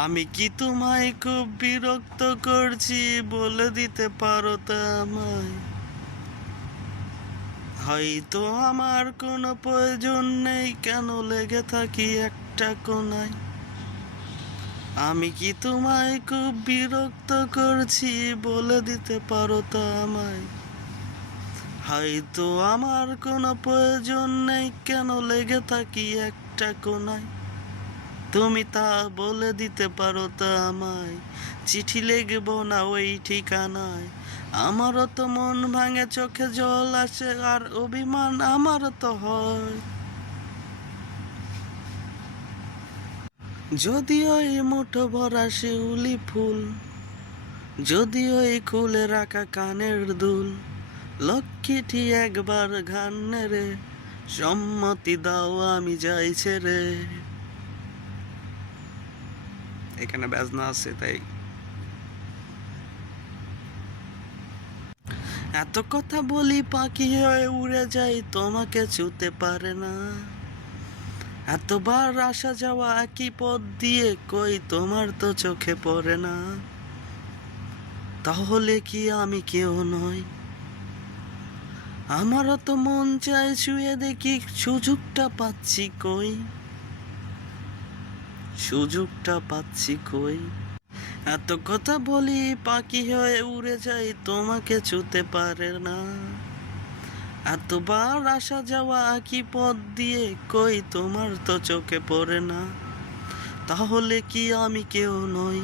আমি কি তোমায় খুব বিরক্ত করছি, বলে দিতে পারো তা আমায়? হয়তো আমার কোনো প্রয়োজন নেই, কেন লেগে থাকি একটা কোনায়? আমি কি তোমায় খুব বিরক্ত করছি, বলে দিতে পারো তা আমায়? হয়তো আমার কোনো প্রয়োজন নেই, কেন লেগে থাকি একটা কোনায়? তুমি তা বলে দিতে পারো তা আমায়? চিঠি লিখব না ওই ঠিকানায়? আমারও তো মন ভাঙে, চোখে জল আসে, আর অভিমান আমারও তো হয়। যদিও এই মুঠো ভরা শিউলি ফুল, যদিও এই খুলে রাখা কানের দুল, লক্ষ্মীটি একবার ঘান রে, সম্মতি দাও আমি যাই ছেড়ে। এখানে বাজনা আছে তাই। এত কথা বলি পাখি হয়ে উড়ে যাই, তোমাকে ছুতে পারে না। এতবার আসা যাওয়া একই পথ দিয়ে, কই তোমার তো চোখে পড়ে না। তাহলে কি আমি কেউ নই? আমারও তো মন চায় ছুঁয়ে দেখি, সুযোগটা পাচ্ছি কই? সুযোগটা পাচ্ছি কই? এত কথা বলি পাখি হয়ে উড়ে যাই, তোমাকে ছুতে পারে না। এতবার আসা যাওয়া একই পথ দিয়ে, কই তোমার তো চোখে পড়ে না। তাহলে কি আমি কেউ নই?